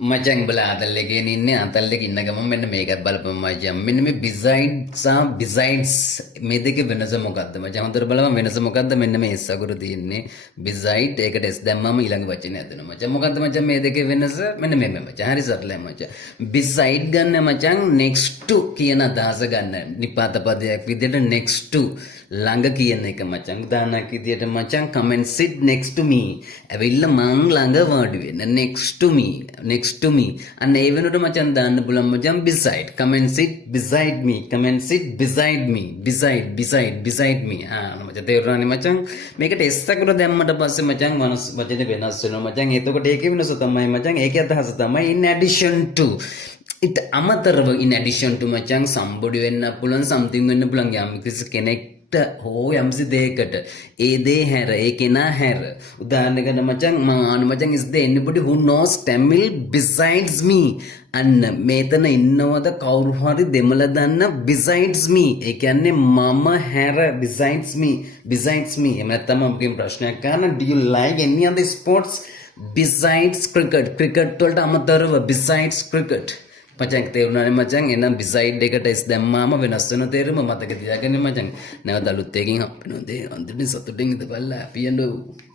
මචං උඹලා අතල්ලේ කියන ඉන්නේ අතල්ලේ ඉන්න ගමන් මෙන්න මේකත් බලපන් මචං මෙන්න මේ බිසයිඩ්ස් බිසයිඩ්ස් මේ දෙකේ වෙනස මොකද්ද මචං හොඳට බලපන් වෙනස මොකද්ද මෙන්න මේ S අකුර තියෙන්නේ බිසයිඩ් ඒකට S දැම්මම ඊළඟ වචනේ ඇදෙනවා මචං මොකද්ද මචං මේ දෙකේ වෙනස මෙන්න මේ මචං හරි සරලයි මචං බිසයිඩ් ගන්න මචං next to කියන අදහස ගන්න නිපාත පදයක් විදිහට next to ළඟ කියන එක මචං උදාහරණයක් විදිහට මචං come and sit next to me ඇවිල්ලා මං ළඟ වාඩි වෙන්න next to me අන්න ඒ වෙනුවට මචං දාන්න පුළුවන් මචං beside come and sit beside me come and sit beside me beside me මචං තේරුණානේ මචං මේකට S අකුර දැම්මට පස්සේ මචං වචනේ වෙනස් වෙනවා මචං එතකොට ඒකේ වෙනස තමයි මචං ඒකේ අදහස තමයි in addition to it අමතරව in addition to මචං somebody වෙන්න පුළුවන් something වෙන්න පුළුවන් යම් කිසි කෙනෙක් හෝ යම්සි දෙයකට ඒ දේ හැර ඒ කෙනා හැර උදාහරණයකට මචං මචං is there anybody who knows Tamil besides me අන්න මේතන ඉන්නවද කවුරු හරි දෙමළ දන්න besides me ඒ කියන්නේ මම හැර besides me එහෙම නැත්නම් අපගේ ප්‍රශ්නයක් අහන්න do you like any other sports besides cricket වලට අමතරව besides cricket මචං තේරුණානේ මචං එහෙනම් බිසයිඩ් එකට S දැම්මාම වෙනස් වෙන තේරුම මතක තියාගන්න මචං නැවත අලුත් එකකින් හම්බ වෙනවා දේ අන්තිමට සතුටින් ඉඳපල්ලා අපි යනවා